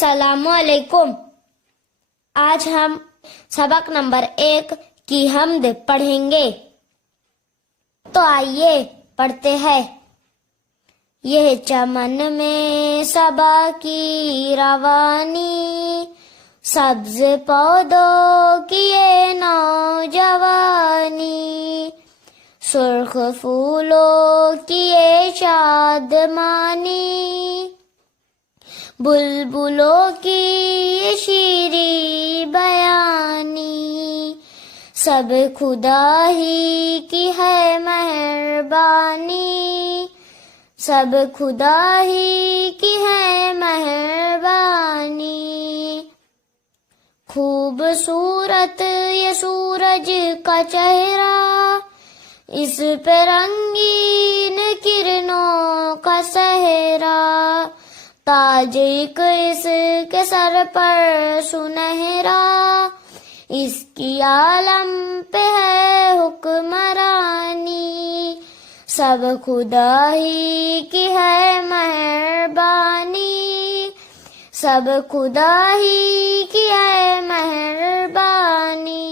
السلام علیکم۔ آج ہم سبق نمبر 1 کی حمد پڑھیں گے، تو آئیے پڑھتے ہیں۔ یہ چمن میں صبا کی روانی، سبز پودوں کی یہ نوجوانی، سرخ پھولوں کی یہ شادمانی، بلبلوں کی یہ شیریں بیانی، سب خدا ہی کی ہے مہربانی، سب خدا ہی کی ہے مہربانی۔ خوبصورت یہ سورج کا چہرہ، اس پہ رنگین کرنوں کا صحرا، تاج ایک اس کے سر پر سنہرا، اس کی عالم پہ ہے حکمرانی، سب خدا ہی کی ہے مہربانی، سب خدا ہی کی ہے مہربانی۔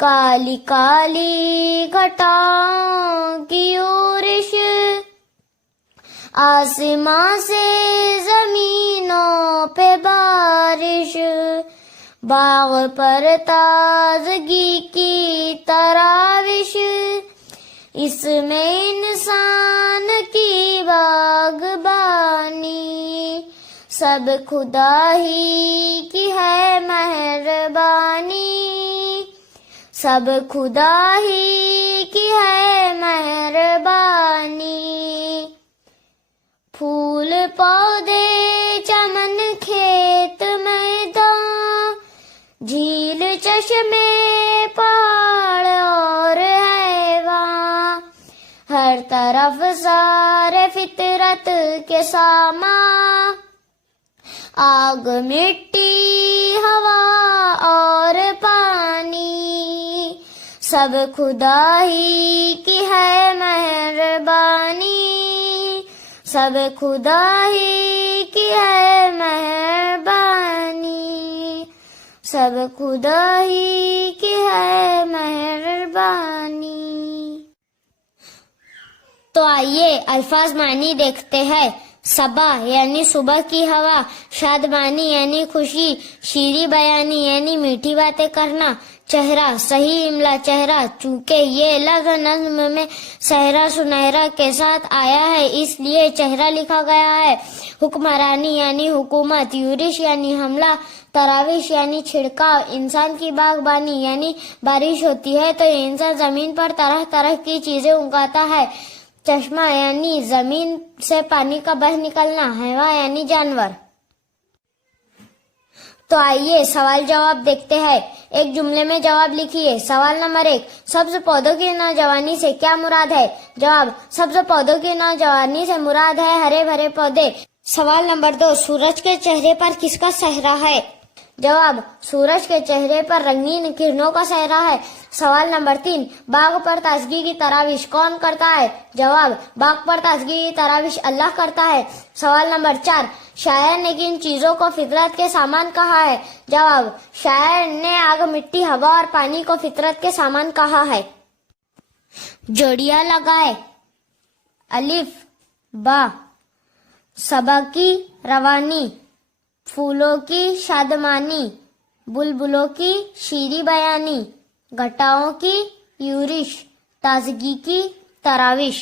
کالی کالی گھٹاؤں کی یورش، آسمان سے زمینوں پہ بارش، باغ پر تازگی کی تراوش، اس میں انسان کی باغبانی، سب خدا ہی کی ہے مہربانی، سب خدا ہی کی ہے مہربانی۔ پھول پودے چمن کھیت میدان، جھیل چشمے پہاڑ اور حیوان، ہر طرف سارے فطرت کے سامان، آگ مٹی ہوا اور پانی، سب خدا ہی کی ہے مہربانی، سب خدا ہی کی ہے مہربانی، سب خدا ہی کی ہے مہربانی۔ تو آئیے الفاظ معنی دیکھتے ہیں۔ صبا یعنی صبح کی ہوا، شادمانی یعنی خوشی، شیریں بیانی یعنی میٹھی باتیں کرنا، چہرہ صحیح املا چہرہ، چونکہ یہ لفظ نظم میں صحرا سنہرا کے ساتھ آیا ہے اس لیے چہرہ لکھا گیا ہے۔ حکمرانی یعنی حکومت، یورش یعنی حملہ، تراوش یعنی چھڑکاؤ، انسان کی باغبانی یعنی بارش ہوتی ہے تو انسان زمین پر طرح طرح کی چیزیں اگاتا ہے، چشمہ یعنی زمین سے پانی کا بہہ نکلنا، حیوان یعنی جانور۔ تو آئیے سوال جواب دیکھتے ہیں۔ ایک جملے میں جواب لکھیے۔ سوال نمبر 1، سبز پودوں کی نوجوانی سے کیا مراد ہے؟ جواب، سبز پودوں کی نوجوانی سے مراد ہے ہرے بھرے پودے۔ سوال نمبر 2، سورج کے چہرے پر کس کا صحرا ہے؟ جواب، سورج کے چہرے پر رنگین کرنوں کا صحرا ہے۔ سوال نمبر 3، باغ پر تازگی کی تراوش کون کرتا ہے؟ جواب، باغ پر تازگی کی تراوش اللہ کرتا ہے۔ سوال نمبر 4، شاعر نے کن چیزوں کو فطرت کے سامان کہا ہے؟ جواب، شاعر نے آگ مٹی ہوا اور پانی کو فطرت کے سامان کہا ہے۔ جوڑیاں لگائے۔ الف با، صبا کی روانی، پھولوں کی شادمانی، بلبلوں کی شیریں بیانی، گھٹاؤں کی یورش، تازگی کی تراوش۔